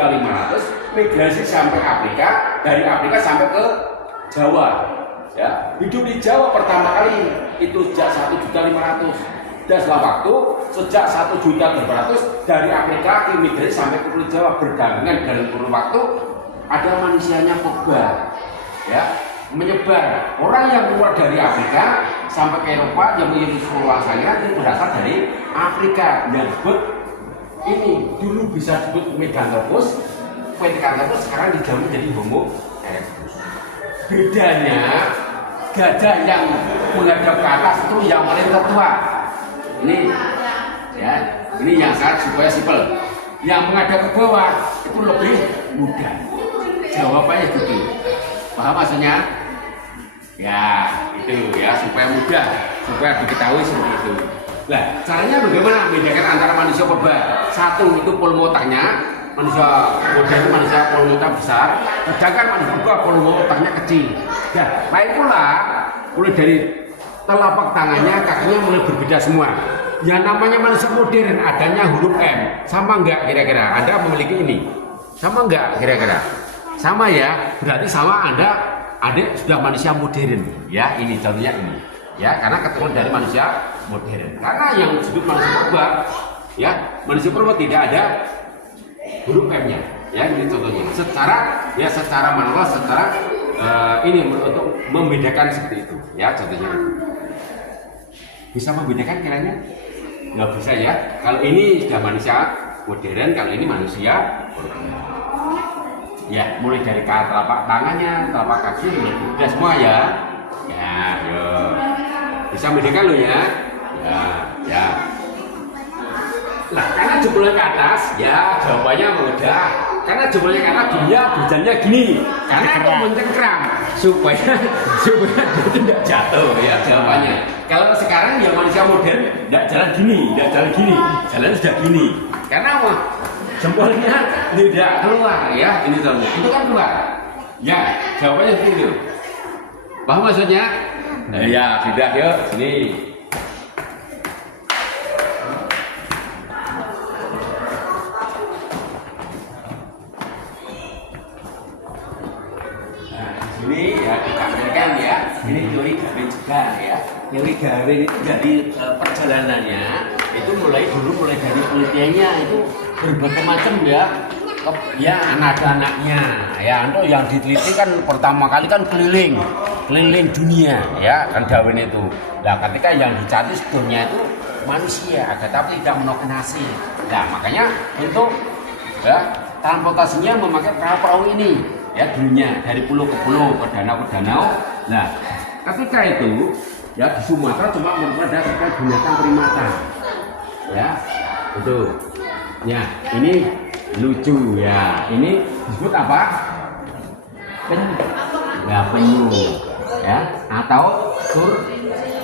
migrasi sampai Afrika, dari Afrika sampai ke Jawa. Ya, hidup di Jawa pertama kali itu sejak 1.500.000 dan setelah waktu sejak 1.200.000 dari Afrika ke migrasi sampai ke Pulau Jawa berdampingan dalam kurun waktu ada manusianya purba. Ya, menyebar orang yang keluar dari Afrika sampai ke Eropa yang menjadi luasannya itu berasal dari Afrika dan disebut ini dulu bisa disebut Meganthropus, Pithecanthropus sekarang dijamin menjadi Homo erectus. Bedanya gajah yang menghadap ke atas itu yang paling tertua. Ini ya, ini yang sangat supaya simpel. Yang menghadap ke bawah itu lebih mudah. Jawabannya gitu. Paham maksudnya? Ya, itu ya supaya mudah, supaya diketahui seperti itu. Nah, caranya bagaimana membedakan antara manusia purba? Satu itu volume otaknya, manusia modern manusia volume otak besar, sedangkan manusia purba volume otaknya kecil. Nah, lain pula mulai dari telapak tangannya, kakinya mulai berbeda semua. Yang namanya manusia modern adanya huruf M, sama enggak kira-kira? Anda memiliki ini, sama enggak kira-kira? Sama ya, berarti sama Anda adik sudah manusia modern, ya ini contohnya ini. Ya, karena keturunan dari manusia modern. Karena yang disebut manusia purba, ya manusia purba tidak ada huruf M-nya. Ya, ini contohnya. Secara manual, secara ini untuk membedakan seperti itu. Ya, contohnya. Bisa membedakan kiranya? Nggak bisa ya. Kalau ini sudah manusia modern, kalau ini manusia purba. Ya, mulai dari telapak tangannya, telapak kaki, mulai berbeda semua ya. Ya, yuk. Bisa membedakan lo ya. Ya. Nah, karena jempolnya ke atas, ya jawabannya mudah. Karena jempolnya ke atas dia berjalannya gini. Karena itu mencengkram supaya dia tidak jatuh ya jawabannya. Kalau sekarang yang manusia modern tidak jalan gini, jalan sudah gini. Karena apa? Jempolnya tidak keluar ya, ini contohnya. Itu kan keluar. Ya, jawabannya seperti itu. Paham maksudnya? Ya, tidak yuk, sini. Nah, di sini ya ditampilkan ya. Ini teori Darwin juga ya. Teori Darwin itu dari perjalanannya itu mulai dari penelitiannya itu berbagai macam ya. Ya anak-anaknya ya, untuk yang diteliti kan pertama kali kan keliling dunia ya kan Darwin itu. Nah ketika yang dicari sebetulnya itu manusia, tetapi tidak menokenasi. Nah makanya untuk ya transportasinya memakai perahu ini ya dulunya dari pulau ke pulau, ke danau. Nah ketika itu ya di Sumatera cuma ada sekitar binatang primata ya itu ya ini lucu ya, ini disebut apa? Penyu ya, atau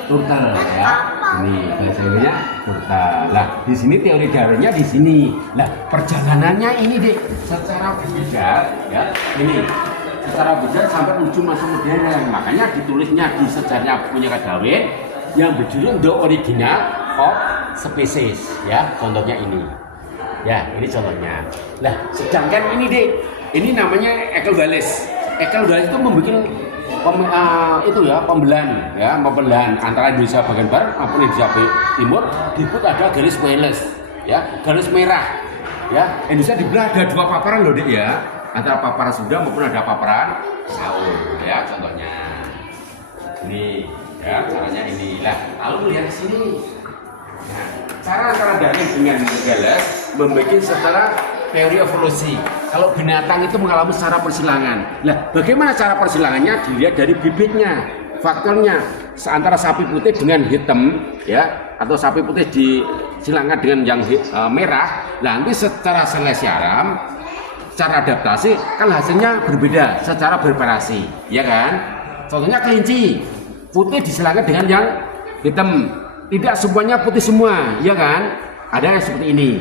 turtle ya. Ini bahasa Inggrisnya turtle. Lah di sini teori Darwinnya di sini. Lah perjalanannya ini deh secara bidar ya, ini secara bidar sampai ujung masa modern. Makanya ditulisnya di sejarahnya punya Darwin yang berjudul The Origin of Species ya, contohnya ini. Ya, ini contohnya. Nah, sedangkan ini deh, ini namanya Ekel Wallace. Ekel Wallace itu membuat pembelahan antara Indonesia bagian barat maupun Indonesia timur. Disebut ada garis Wallace, ya, garis merah. Ya, Indonesia dibelah ada dua paparan loh deh ya, antara paparan Sunda maupun ada paparan Saur. Ya, contohnya. Ini, ya, caranya ini. Lah, lalu melihat sini. Nah, cara antara Darwin dengan Wallace membuat secara teori evolusi. Kalau binatang itu mengalami secara persilangan. Nah, bagaimana cara persilangannya? Dilihat dari bibitnya, faktornya. Antara sapi putih dengan hitam, ya, atau sapi putih silangan dengan yang merah, nanti secara seleksi alam, cara adaptasi kan hasilnya berbeda secara bervariasi, ya kan? Contohnya kelinci, putih disilangkan dengan yang hitam, tidak semuanya putih semua, ya kan? Ada yang seperti ini,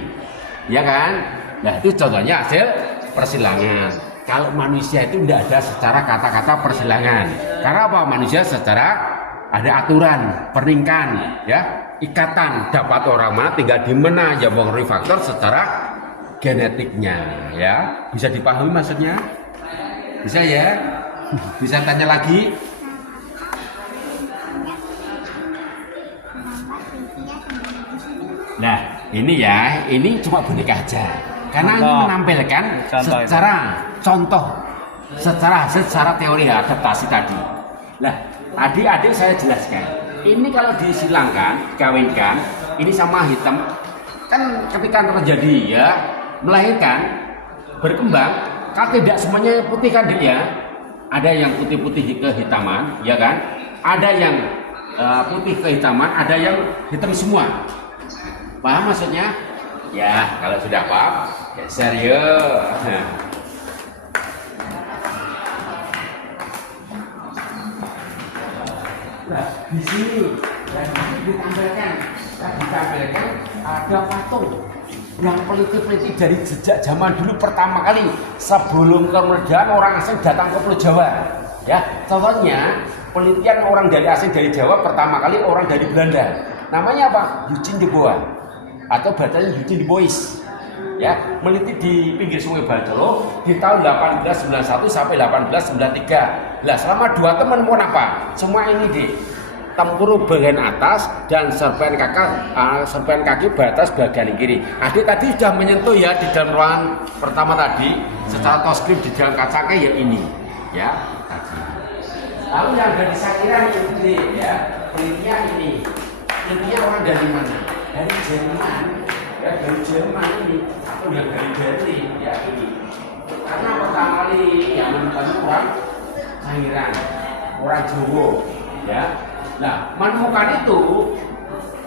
ya kan? Nah itu contohnya hasil persilangan. Kalau manusia itu tidak ada secara kata-kata persilangan, karena apa? Manusia secara ada aturan, peringkan, ya, ikatan, dapat orang mana, tinggal di mana, yang mempengaruhi faktor secara genetiknya, ya. Bisa dipahami maksudnya? Bisa ya? Bisa tanya lagi? Nah, ini ya, ini cuma boneka aja. Karena ini menampilkan secara contoh, secara teori adaptasi tadi. Nah, adik-adik saya jelaskan. Ini kalau disilangkan, kawinkan, ini sama hitam, kan ketika terjadi ya melahirkan, berkembang, kan tidak semuanya putih kan dia. Ada yang putih-putih kehitaman, ya kan? Ada yang putih kehitaman, ada yang hitam semua. Paham maksudnya? Ya, kalau sudah paham, geser yuk. Nah, di sini ditampilkan ada patung yang peliti-peliti dari sejak zaman dulu pertama kali sebelum kemerdekaan orang asing datang ke Pulau Jawa. Ya, contohnya penelitian orang dari asing dari Jawa pertama kali orang dari Belanda. Namanya apa? Eugene de Bois atau bacanya Eugene de Bois. Ya, meneliti di pinggir Sungai Bantolo di tahun 1891 sampai 1893. Nah, selama 2 tahun menemukan apa? Semua ini di tempurung bagian atas dan serpihan kaki batas bagian kiri. Adik tadi sudah menyentuh ya di dalam ruangan pertama tadi secara touchscreen di dalam kacanya ya ini, ya. Tadi. Lalu yang dari sakiran ini ya, penelitian ini, penelitian orang dari mana? Dari Jerman, ya dari Jerman ini atau yang dari Berlin ya ini. Karena pertama kali yang menemukan orang Sangiran, orang Jawa, ya. Nah, menemukan itu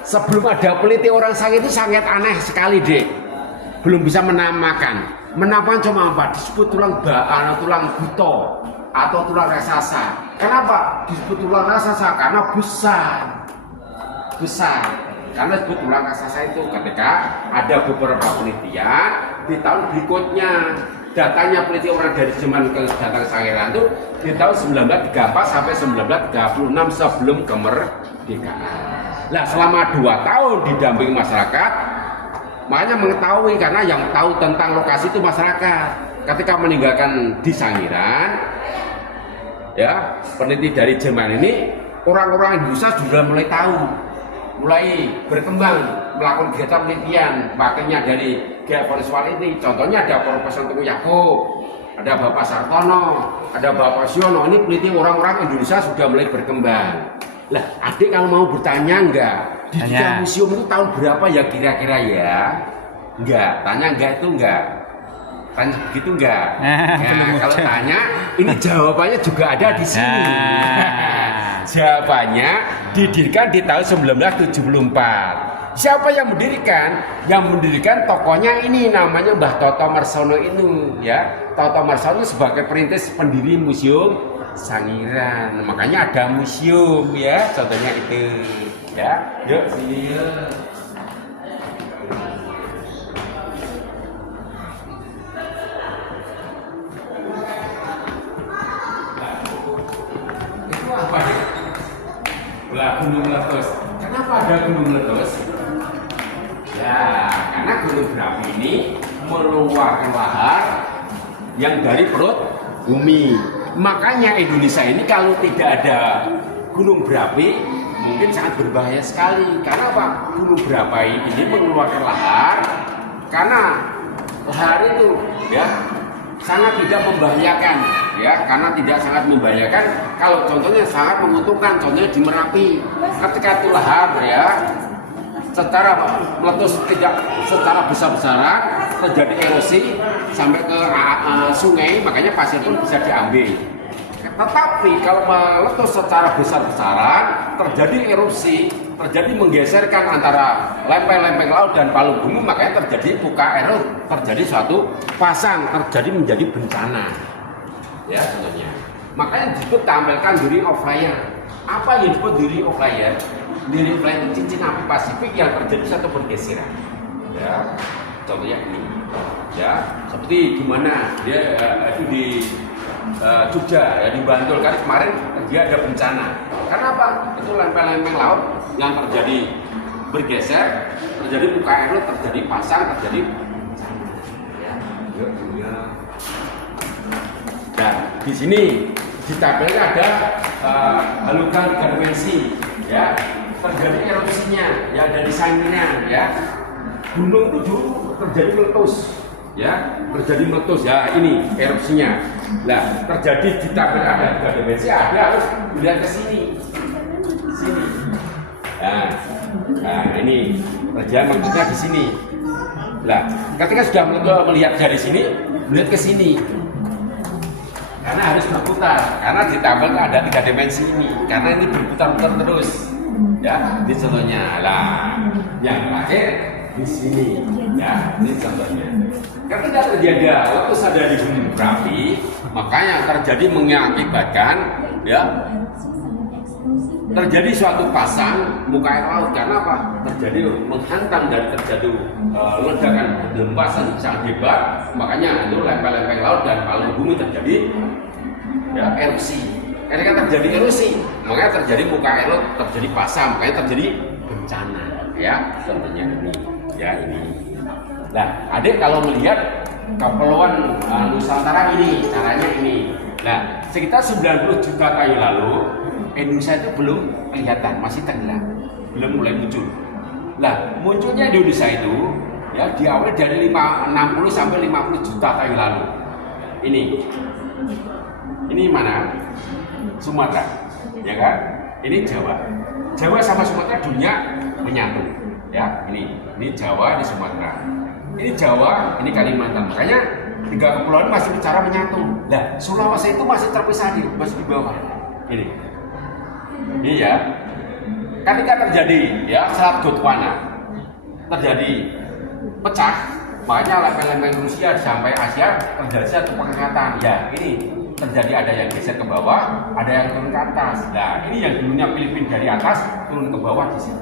sebelum ada peneliti orang Sangi itu sangat aneh sekali deh. Belum bisa menamakan. Menamakan cuma apa? Disebut tulang buto atau tulang raksasa. Kenapa disebut tulang raksasa? Karena besar. Karena disebut tulang raksasa itu ketika ada beberapa penelitian di tahun berikutnya. Datanya peneliti orang dari Jerman ke datang Sangiran itu di tahun 1934 sampai 1936 sebelum kemerdekaan. Nah, selama 2 tahun didampingi masyarakat, makanya mengetahui karena yang tahu tentang lokasi itu masyarakat. Ketika meninggalkan di Sangiran, ya peneliti dari Jerman ini, orang-orang Indonesia sudah mulai tahu, mulai berkembang melakukan kegiatan penelitian, makanya dari geoforestwal ini, contohnya ada Profesor Teguh Yakub, ada Bapak Sartono, ada Bapak Siono, ini peneliti orang-orang Indonesia sudah mulai berkembang. Lah, adik kalau mau bertanya enggak, di museum itu tahun berapa ya kira-kira ya? Enggak, tanya enggak itu enggak. Tanya begitu enggak? Nah, kalau tanya, ini jawabannya juga ada di sini. Jawabannya didirikan di tahun 1974. Siapa yang mendirikan? Yang mendirikan tokohnya ini namanya Mbah Toto Marsono ini, ya. Toto Marsono sebagai perintis pendiri Museum Sangiran. Makanya ada museum, ya. Contohnya itu, ya. Yuk sini. Itu apa deh? Gunung meletus. Kenapa ada gunung meletus? Ya, karena gunung berapi ini mengeluarkan lahar yang dari perut bumi. Makanya Indonesia ini kalau tidak ada gunung berapi mungkin sangat berbahaya sekali. Karena apa? Gunung berapi ini mengeluarkan lahar karena lahar itu ya sangat tidak membahayakan, ya, karena tidak sangat membahayakan. Kalau contohnya sangat menguntungkan, contohnya di Merapi, ketika itu lahar ya secara meletus tidak secara besar-besaran terjadi erosi sampai ke sungai, makanya pasir pun bisa diambil. Tetapi kalau meletus secara besar-besaran terjadi erupsi terjadi menggeserkan antara lempeng-lempeng laut dan palung bumi, makanya terjadi buka erot, terjadi suatu pasang, terjadi menjadi bencana. Ya, contohnya. Makanya disebut tampilkan diri of layer. Apa yang disebut diri of layer? Diri of layer itu cincin api Pasifik yang terjadi satu pergeseran. Ya, contohnya ini. Ya, seperti gimana dia itu di Jogja, ya di Bantul kan kemarin dia ada bencana. Karena apa? Itu lempeng-lempeng laut yang terjadi bergeser, terjadi buka erot, terjadi pasang, terjadi bencana. Ya, nah, di sini di tabelnya ada halogan 3 dimensi, ya, terjadi erupsinya, ya, ada desainnya, ya. Gunung itu dulu terjadi meletus, ya, terjadi meletus, ya, ini erupsinya. Nah, terjadi di tabel ada 3 dimensi, ada harus melihat ke sini, sini. Nah, ini terjadi maksudnya di sini. Nah, ketika sudah melihat dari sini, melihat ke sini. Karena harus berputar, karena di tabel ada 3 dimensi ini, karena ini berputar-putar terus, ya, di contohnya. Lah, yang terakhir di sini, ya, ini contohnya. Ketika terjadi letus ada di gunung berapi, makanya terjadi mengakibatkan, ya, terjadi suatu pasang muka air laut. Karena apa? Terjadi menghantam dan terjadi ledakan hempasan sangat hebat. Makanya itu lempeng-lempeng laut dan palung bumi terjadi, ya, erupsi. Ketika terjadi erupsi, makanya terjadi muka air laut, terjadi pasang, makanya terjadi bencana, ya, contohnya ini, ya, ini. Nah, adik kalau melihat kepulauan Nusantara ini, caranya ini. Nah, sekitar 90 juta tahun lalu Indonesia itu belum kelihatan, masih tenggelam, belum mulai muncul. Nah, munculnya Indonesia itu, ya, diawali dari 60 sampai 50 juta tahun lalu. Ini mana? Sumatera, ya kan? Ini Jawa. Jawa sama Sumatera dulunya menyatu, ya. Ini Jawa, ini Sumatera. Ini Jawa, ini Kalimantan. Makanya 3 kepulauan masih bicara menyatu. Nah, Sulawesi itu masih terpisah, masih di bawah. Ini ya. Ketika terjadi, ya, Selat Gondwana terjadi pecah, makanya lempeng-lempeng Rusia sampai Asia terjadi satu pengangkatan. Ya, ini terjadi ada yang geser ke bawah, ada yang turun ke atas. Nah, ini yang dulunya Filipina dari atas turun ke bawah di sini.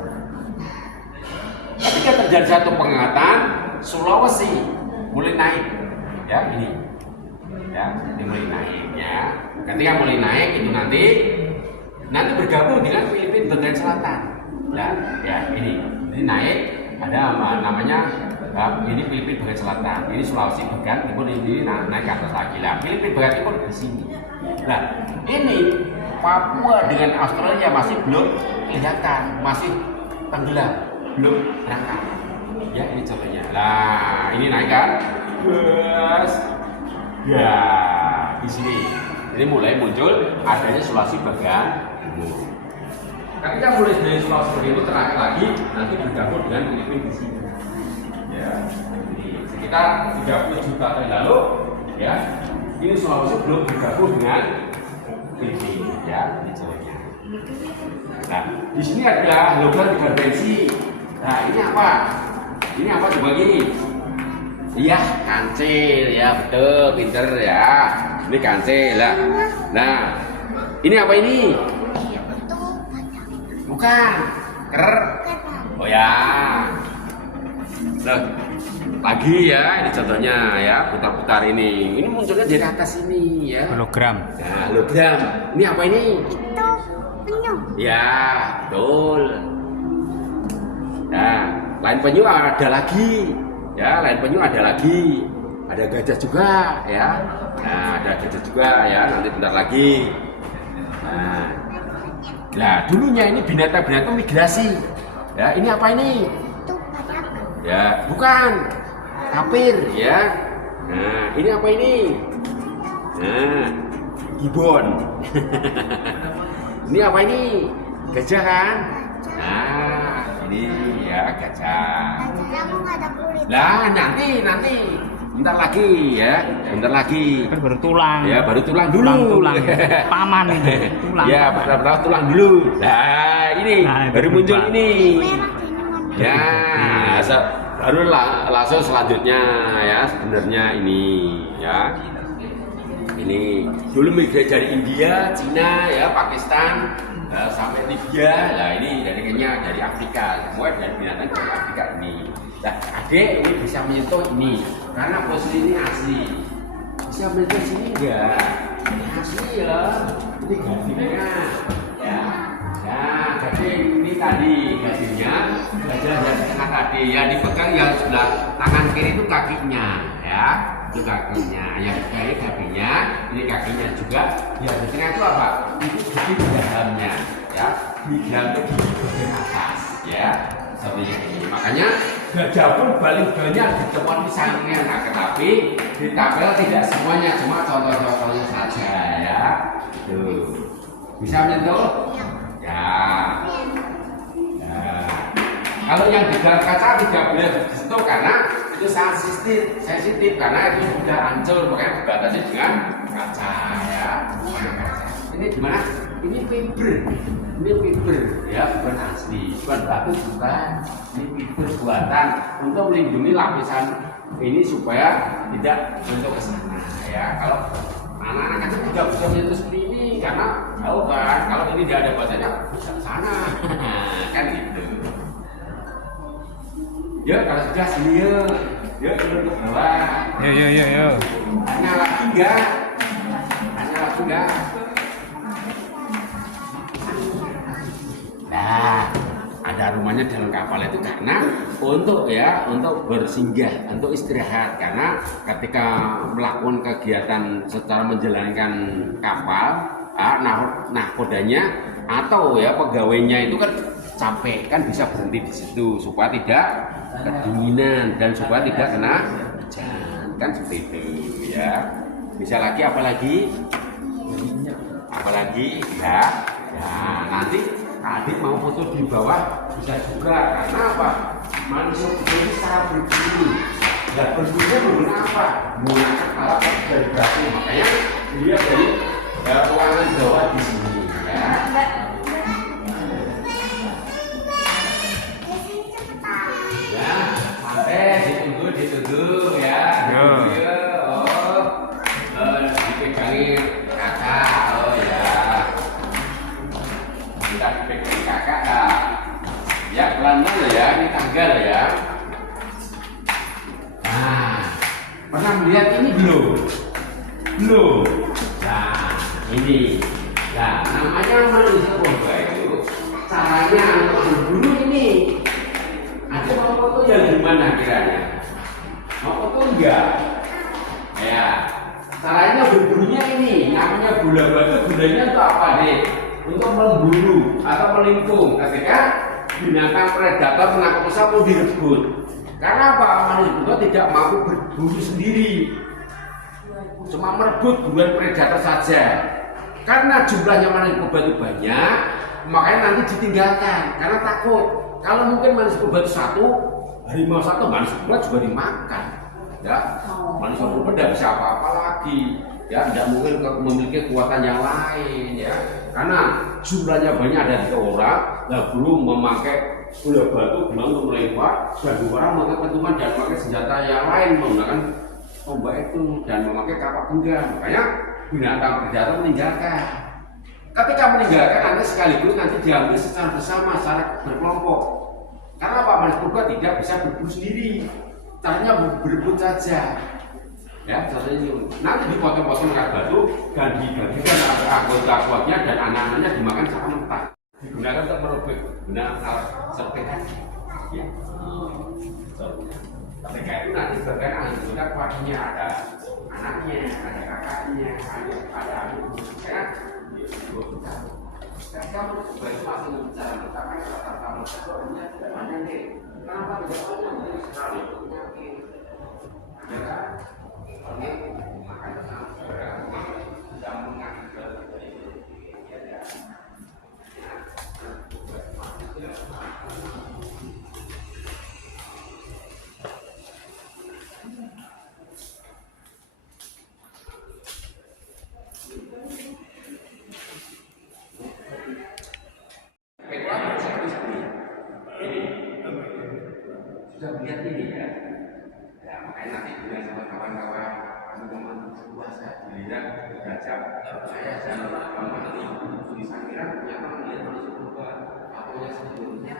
Ketika terjadi satu pengangkatan, Sulawesi mulai naik, ya, ini, ya, ini mulai naiknya. Ketika mulai naik itu nanti bergabung dengan Filipina bagian selatan. Nah, ya, ini naik, ada namanya, ini Filipina bagian selatan, ini Sulawesi bagian timur, ini naik ke atas lagi. Lah, Filipina bagian timur di sini. Nah, ini Papua dengan Australia masih belum kelihatan, masih tenggelam, belum berangkat. Ya, ini contohnya. Nah, ini naik kan? Yes. Ya, di sini. Ini mulai muncul adanya Sulawesi bagian timur. Ketika mulai dari Sulawesi bagian timur terakhir lagi, nanti bergabung dengan Filipina di sini. Ya, ini sekitar 30 juta tahun lalu, ya. Ini Sulawesi belum bergabung dengan Filipina, ya, ini contohnya. Nah, di sini ada halogan 3 dimensi. Nah, ini apa? Ini apa coba gini? Iya, kancil, ya, betul, pinter, ya. Ini kancil, lah. Nah, ini apa ini? Bukan, oh ya. Nah, lagi, ya, ini contohnya, ya, putar-putar ini. Ini munculnya dari atas ini, ya. Hologram. Nah, hologram. Ini apa ini? Itu penyu. Ya, betul. Nah, lain penyu ada lagi, ya, lain penyu ada lagi, ada gajah juga, ya, nah, ada gajah juga, ya, nanti bentar lagi. Nah, dulunya ini binatang-binatang migrasi, ya, ini apa ini? Itu banyak. Ya, bukan, tapir, ya. Nah, ini apa ini? Nah, gibbon. Ini apa ini? Gajah kan? Nah, ini, ya, gajah. Gajahnya kok nggak ada kulit? Lah, nanti bentar lagi ya, bentar lagi. Kan baru tulang. Ya, baru tulang dulu. Tulang. Paman ini. Tulang. Ya, pertama tulang dulu. Nah, ini baru muncul ini. Merah ini warna. Ya, baru langsung selanjutnya ya sebenarnya ini ya. Ini dulu migrasi dari India, Cina, ya Pakistan, sampai Libya. Nah ini dari Kenya, dari Afrika, semua dari binatang dari Afrika ini. Nah, adik ini bisa menyentuh ini karena posisi ini asli. Bisa menyentuh sini enggak? Ini asli ya. Ini gadingnya, ya. Nah, jadi ini tadi gadingnya, gajah yang tengah tadi yang dipegang yang sebelah tangan kiri itu kakinya, ya. Itu kakinya, yang kiri kakinya, ini kakinya juga. Ya, di tengah itu apa? Itu gigi di dalamnya, ya. Di dalam itu gigi bagian atas, ya. Seperti ini. Makanya gajah pun paling banyak ditemukan di sampingnya. Nah, tetapi di tabel tidak semuanya, cuma contoh-contohnya saja, ya. Tuh, bisa menyentuh? Ya. Nah, kalau yang di dalam kaca tidak boleh disentuh karena itu sangat sensitif karena itu sudah hancur, makanya dibatasi dengan kaca ya. Ini gimana? Ini fiber ya, bukan asli, bukan batu juga. Ini fiber buatan untuk melindungi lapisan ini supaya tidak menyentuh ke sana ya. Kalau anak-anak kecil tidak bisa menyentuh seperti ini karena tahu kan kalau ini tidak ada bacanya bisa ke sana kan gitu. Ya kalau sudah sini ya turun ke bawah. Yo. Hanya lagi enggak? Nah, ada rumahnya dalam kapal itu karena untuk bersinggah, untuk istirahat karena ketika melakukan kegiatan secara menjalankan kapal, nahkodanya atau ya pegawainya itu kan capek kan bisa berhenti di situ supaya tidak kedinginan dan supaya tidak kena hujan kan seperti itu ya. Bisa lagi apalagi ya. Nah, nanti adik mau foto di bawah bisa juga karena apa? Manusia ini sangat berburu dan berburunya menggunakan apa? Menggunakan alat dari batu, makanya dia dari ruangan bawah di sini ya. Ya, sampai ditunggu ya. Dipegangin kakak, oh ya. Kita dipegangin kakak, ya pelan-pelan ya, ini tangga ya. Nah, pernah melihat ini belum? Nah, ini. Nah, namanya manusia purba itu caranya untuk berburu ini. Ada mau foto yang gimana kiranya? Mau foto enggak? Ya, caranya berburunya ini, namanya bola batu. Gunanya itu apa deh? Untuk memburu atau melingkung ketika binatang predator penangkap usaha mau direbut. Karena apa? Manusia tidak mampu berburu sendiri, cuma merebut buruan predator saja. Karena jumlahnya manusia purba itu banyak, makanya nanti ditinggalkan karena takut. Kalau mungkin manusia purba itu satu, harimau satu, manusia purba juga dimakan. Ya, manusia purba tidak bisa apa-apa lagi. Ya, tidak mungkin memiliki kekuatan yang lain. Ya, karena jumlahnya banyak ada 3 orang, dan belum memakai bola batu untuk melempar, dan 2 orang memakai pentungan dan memakai senjata yang lain menggunakan tombak itu dan memakai kapak genggam. Makanya binatang predator meninggalkan. Ketika meninggalkan nanti sekaligus nanti diambil secara bersama, secara berkelompok. Karena apa? Manusia purba tidak bisa berburu sendiri. Caranya berebut saja. Ya, contohnya nanti dipotong-potong kayak batu dan dibagikan anggota-anggotanya dan anak-anaknya dimakan secara mentah. Digunakan untuk merobek guna alat sepeda. Ya. Sepeda itu nanti bagian anggota keluarganya ada anaknya, ada kakaknya, ada adiknya. Ya. Dan kamu sebagai masih bicara pertama kamu sebelumnya tidak banyak nih. Kenapa tidak banyak nih sekali penyakit? Ya kan? Oke, makanya sudah mengakibatkan Ya, makanya nanti bilang sama kawan-kawan, teman-teman puasa dilihat derajat saya dan kawan ibu di Samira ternyata melihat manusia berubah. Aku yang sebelumnya